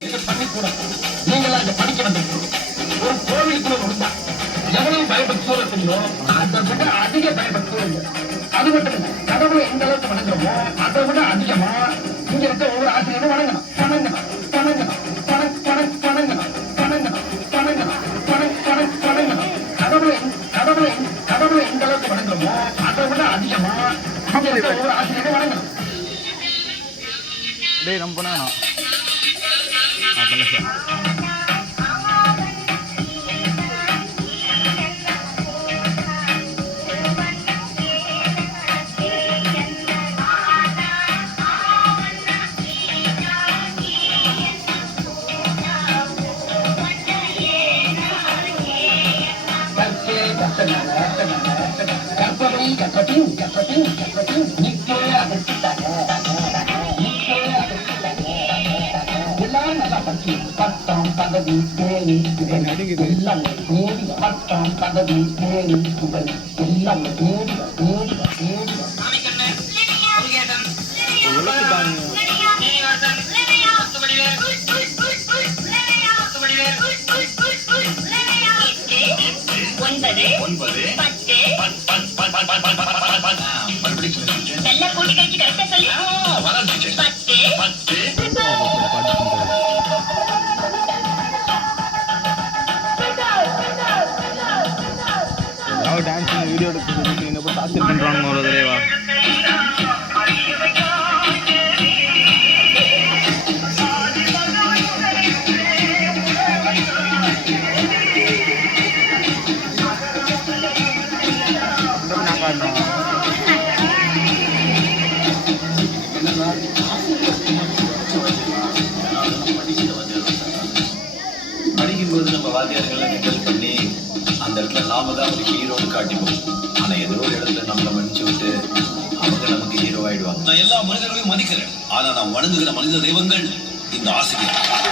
பண்ணிக்கூடாது. நீங்களா இங்க படிக்க வந்திருக்கீங்க. ஒரு கோவிலுக்குள்ள இருந்தா எவ்வளவு பயபக்தியோட தெரியும், அதை விட அதிக பயபக்தியோடு. அது மட்டும் இல்லை, கடவுளை எந்த அளவுக்கு வணங்குறோமோ அதை விட அதிகமா இங்க இருக்க ஒவ்வொரு ஆசிரியரும் வணங்கணும் வணங்கணும் வணங்கணும் வணங்கணும் வணங்கணும் வணங்கணும் வணங்கணும் வணங்கணும். கடவுளை கடவுளை கடவுளை எந்த அளவுக்கு வணங்குறோமோ அதை விட அதிகமா இங்க இருக்க ஒவ்வொரு ஆசிரியரும் வணங்கணும். டேய் நம்ம பண்ணா பண்ணல சார். கற்பனை கற்பட்டின் கற்பட்டின் கற்பட்டின் நிக்கே அதற்காக எல்லாரும் நல்லா படிச்சு பட்டம் பதவி பேரு புகழ் எல்லாம் தேடி பட்டம் பதவி பேரு புகழ் எல்லாம் தேடி தேடி தேடி டான்ஸ் வீடியோ எடுத்து என்ன போய் டார்ச்சர் பண்ணுறாங்க ஒரு தடவை. படிக்கும்போது நம்ம வாத்தியார்களை கிண்டல் பண்ணி அந்த இடத்துல நாம தான் ஒரு ஹீரோன்னு காட்டிப்போம். ஆனா ஏதோ ஒரு இடத்துல நம்மளை மன்னிச்சு விட்டு அவங்க நமக்கு ஹீரோ ஆயிடுவாங்க. நான் எல்லா மனிதர்களையும் மதிக்கிறேன். ஆனா நான் வணங்குகிற மனித தெய்வங்கள் இந்த ஆசிரியர்.